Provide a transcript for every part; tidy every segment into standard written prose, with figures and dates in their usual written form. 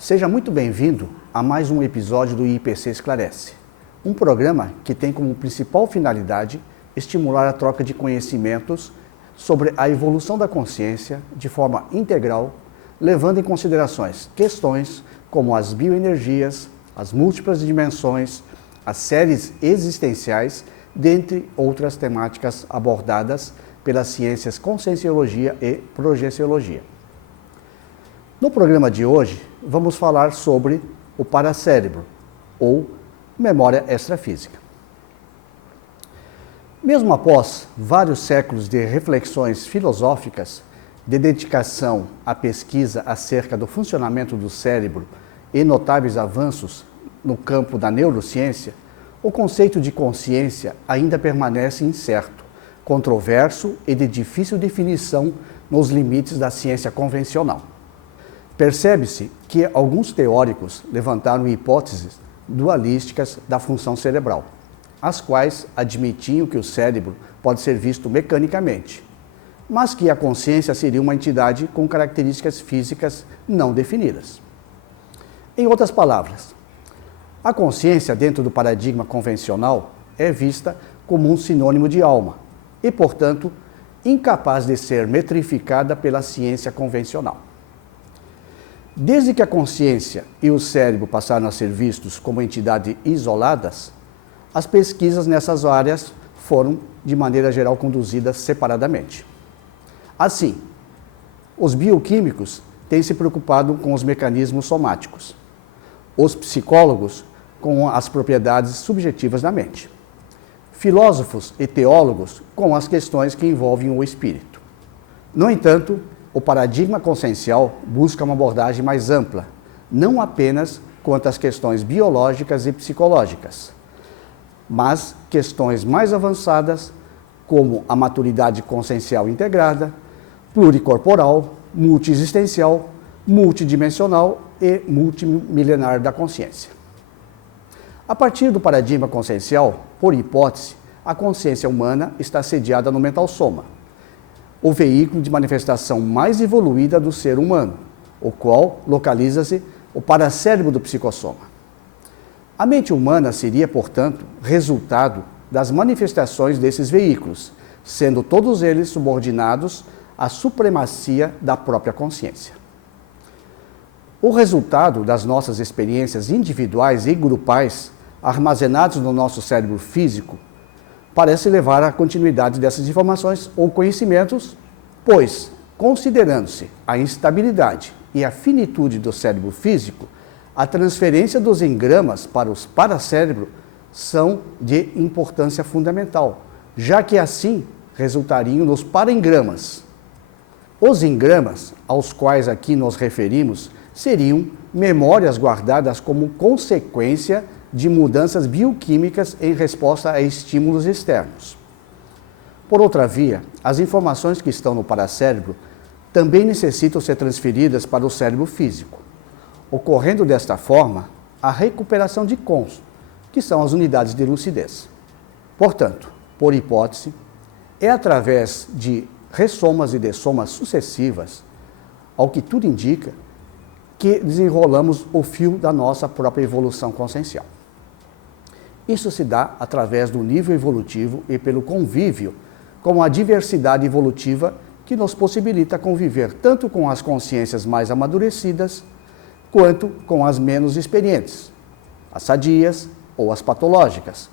Seja muito bem-vindo a mais um episódio do IPC Esclarece, um programa que tem como principal finalidade estimular a troca de conhecimentos sobre a evolução da consciência de forma integral, levando em considerações questões como as bioenergias, as múltiplas dimensões, as séries existenciais, dentre outras temáticas abordadas pelas ciências conscienciologia e projeciologia. No programa de hoje, vamos falar sobre o paracérebro, ou memória extrafísica. Mesmo após vários séculos de reflexões filosóficas, de dedicação à pesquisa acerca do funcionamento do cérebro e notáveis avanços no campo da neurociência, o conceito de consciência ainda permanece incerto, controverso e de difícil definição nos limites da ciência convencional. Percebe-se que alguns teóricos levantaram hipóteses dualísticas da função cerebral, as quais admitiam que o cérebro pode ser visto mecanicamente, mas que a consciência seria uma entidade com características físicas não definidas. Em outras palavras, a consciência dentro do paradigma convencional é vista como um sinônimo de alma e, portanto, incapaz de ser metrificada pela ciência convencional. Desde que a consciência e o cérebro passaram a ser vistos como entidades isoladas, as pesquisas nessas áreas foram, de maneira geral, conduzidas separadamente. Assim, os bioquímicos têm se preocupado com os mecanismos somáticos, os psicólogos com as propriedades subjetivas da mente, filósofos e teólogos com as questões que envolvem o espírito. No entanto, o paradigma consciencial busca uma abordagem mais ampla, não apenas quanto às questões biológicas e psicológicas, mas questões mais avançadas como a maturidade consciencial integrada, pluricorporal, multiexistencial, multidimensional e multimilenar da consciência. A partir do paradigma consciencial, por hipótese, a consciência humana está sediada no mental soma, o veículo de manifestação mais evoluída do ser humano, o qual localiza-se o paracérebro do psicossoma. A mente humana seria, portanto, resultado das manifestações desses veículos, sendo todos eles subordinados à supremacia da própria consciência. O resultado das nossas experiências individuais e grupais, armazenados no nosso cérebro físico, parece levar à continuidade dessas informações ou conhecimentos, pois, considerando-se a instabilidade e a finitude do cérebro físico, a transferência dos engramas para os paracérebro são de importância fundamental, já que assim resultariam nos parengramas. Os engramas, aos quais aqui nos referimos, seriam memórias guardadas como consequência de mudanças bioquímicas em resposta a estímulos externos. Por outra via, as informações que estão no paracérebro também necessitam ser transferidas para o cérebro físico, ocorrendo desta forma a recuperação de cons, que são as unidades de lucidez. Portanto, por hipótese, é através de ressomas e dessomas sucessivas, ao que tudo indica, que desenrolamos o fio da nossa própria evolução consciencial. Isso se dá através do nível evolutivo e pelo convívio com a diversidade evolutiva que nos possibilita conviver tanto com as consciências mais amadurecidas, quanto com as menos experientes, as sadias ou as patológicas,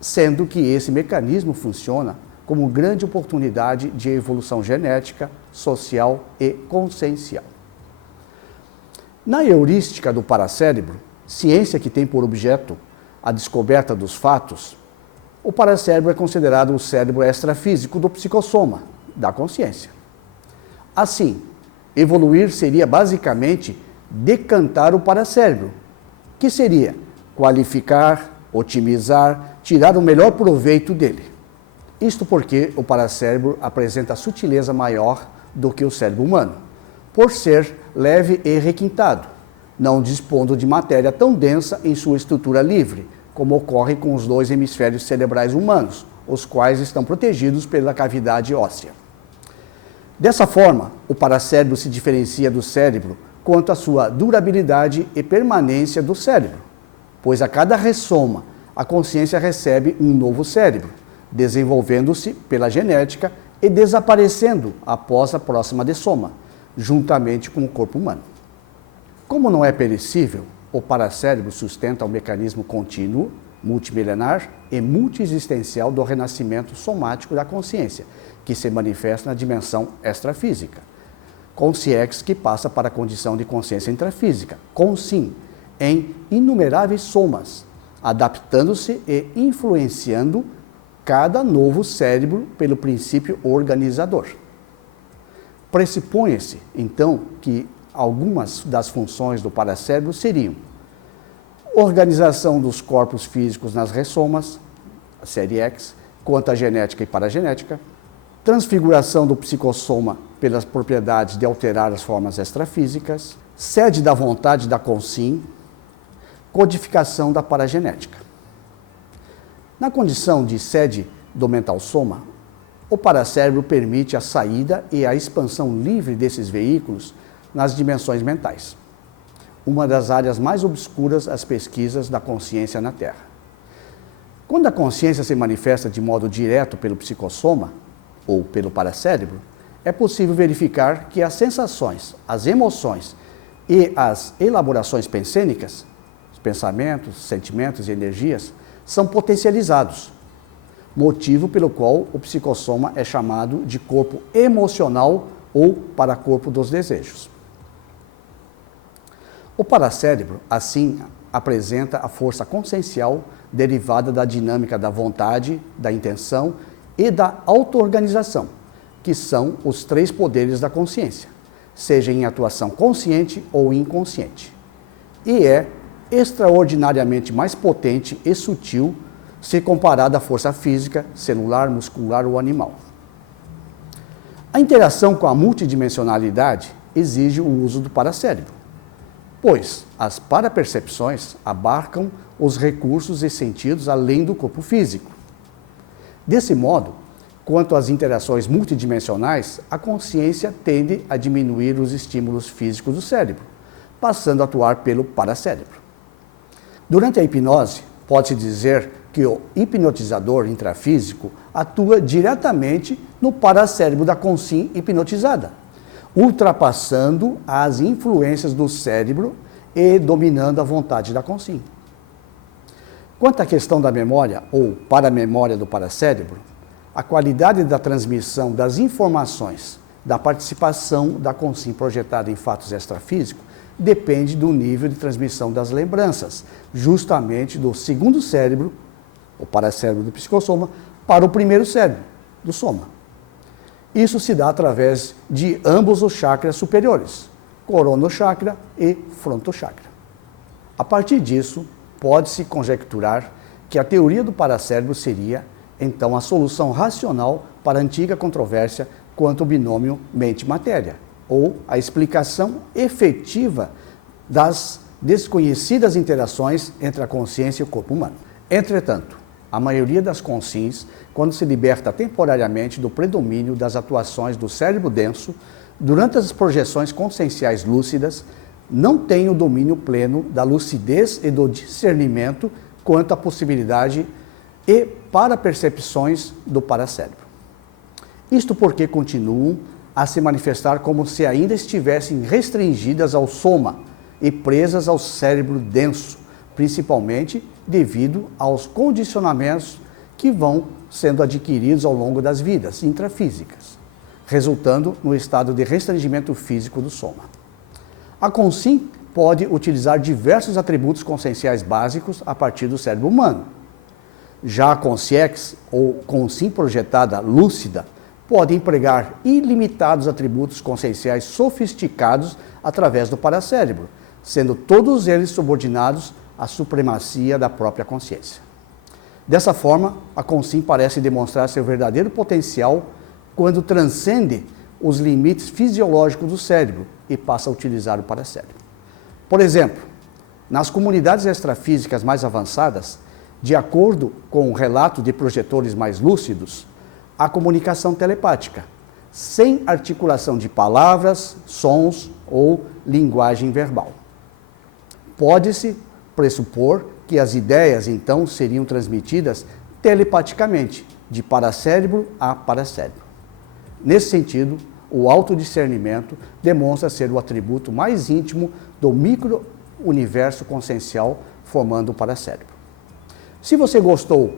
sendo que esse mecanismo funciona como grande oportunidade de evolução genética, social e consciencial. Na heurística do paracérebro, ciência que tem por objeto a descoberta dos fatos, o paracérebro é considerado o cérebro extrafísico do psicossoma, da consciência. Assim, evoluir seria basicamente decantar o paracérebro, que seria qualificar, otimizar, tirar o melhor proveito dele. Isto porque o paracérebro apresenta sutileza maior do que o cérebro humano, por ser leve e requintado, não dispondo de matéria tão densa em sua estrutura livre, como ocorre com os dois hemisférios cerebrais humanos, os quais estão protegidos pela cavidade óssea. Dessa forma, o paracérebro se diferencia do cérebro quanto à sua durabilidade e permanência do cérebro, pois a cada ressoma, a consciência recebe um novo cérebro, desenvolvendo-se pela genética e desaparecendo após a próxima dessoma, juntamente com o corpo humano. Como não é perecível, o paracérebro sustenta o mecanismo contínuo, multimilenar e multiexistencial do renascimento somático da consciência, que se manifesta na dimensão extrafísica. Consciex que passa para a condição de consciência intrafísica, consim, em inumeráveis somas, adaptando-se e influenciando cada novo cérebro pelo princípio organizador. Pressupõe-se, então, que algumas das funções do paracérebro seriam organização dos corpos físicos nas ressomas, a série X, quanto à genética e paragenética, transfiguração do psicossoma pelas propriedades de alterar as formas extrafísicas, sede da vontade da consim, codificação da paragenética. Na condição de sede do mental soma, o paracérebro permite a saída e a expansão livre desses veículos nas dimensões mentais, uma das áreas mais obscuras às pesquisas da consciência na Terra. Quando a consciência se manifesta de modo direto pelo psicossoma, ou pelo paracérebro, é possível verificar que as sensações, as emoções e as elaborações pensênicas, os pensamentos, sentimentos e energias, são potencializados, motivo pelo qual o psicossoma é chamado de corpo emocional ou paracorpo dos desejos. O paracérebro, assim, apresenta a força consciencial derivada da dinâmica da vontade, da intenção e da auto-organização, que são os três poderes da consciência, seja em atuação consciente ou inconsciente. E é extraordinariamente mais potente e sutil se comparado à força física, celular, muscular ou animal. A interação com a multidimensionalidade exige o uso do paracérebro, pois as parapercepções abarcam os recursos e sentidos além do corpo físico. Desse modo, quanto às interações multidimensionais, a consciência tende a diminuir os estímulos físicos do cérebro, passando a atuar pelo paracérebro. Durante a hipnose, pode-se dizer que o hipnotizador intrafísico atua diretamente no paracérebro da consim hipnotizada, ultrapassando as influências do cérebro e dominando a vontade da consim. Quanto à questão da memória ou paramemória do paracérebro, a qualidade da transmissão das informações da participação da consim projetada em fatos extrafísicos depende do nível de transmissão das lembranças, justamente do segundo cérebro, o paracérebro do psicossoma, para o primeiro cérebro, do soma. Isso se dá através de ambos os chakras superiores, coronochakra e frontochakra. A partir disso, pode-se conjecturar que a teoria do paracérebro seria, então, a solução racional para a antiga controvérsia quanto ao binômio mente-matéria, ou a explicação efetiva das desconhecidas interações entre a consciência e o corpo humano. Entretanto, a maioria das consins, quando se liberta temporariamente do predomínio das atuações do cérebro denso, durante as projeções conscienciais lúcidas, não tem o domínio pleno da lucidez e do discernimento quanto à possibilidade e para percepções do paracérebro. Isto porque continuam a se manifestar como se ainda estivessem restringidas ao soma e presas ao cérebro denso, principalmente devido aos condicionamentos que vão sendo adquiridos ao longo das vidas intrafísicas, resultando no estado de restringimento físico do soma. A consim pode utilizar diversos atributos conscienciais básicos a partir do cérebro humano. Já a consciex, ou consim projetada lúcida, pode empregar ilimitados atributos conscienciais sofisticados através do paracérebro, sendo todos eles subordinados à supremacia da própria consciência. Dessa forma, a consim parece demonstrar seu verdadeiro potencial quando transcende os limites fisiológicos do cérebro e passa a utilizar o paracérebro. Por exemplo, nas comunidades extrafísicas mais avançadas, de acordo com o relato de projetores mais lúcidos, há comunicação telepática, sem articulação de palavras, sons ou linguagem verbal. Pode-se pressupor que as ideias, então, seriam transmitidas telepaticamente, de paracérebro a paracérebro. Nesse sentido, o autodiscernimento demonstra ser o atributo mais íntimo do micro-universo consciencial formando o paracérebro. Se você gostou,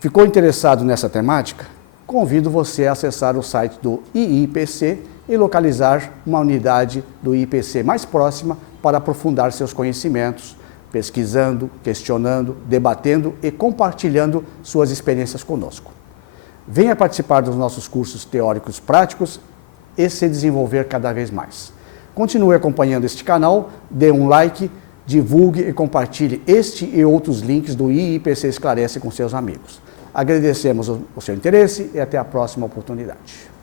ficou interessado nessa temática, convido você a acessar o site do IIPC e localizar uma unidade do IIPC mais próxima para aprofundar seus conhecimentos, pesquisando, questionando, debatendo e compartilhando suas experiências conosco. Venha participar dos nossos cursos teóricos práticos e se desenvolver cada vez mais. Continue acompanhando este canal, dê um like, divulgue e compartilhe este e outros links do IIPC Esclarece com seus amigos. Agradecemos o seu interesse e até a próxima oportunidade.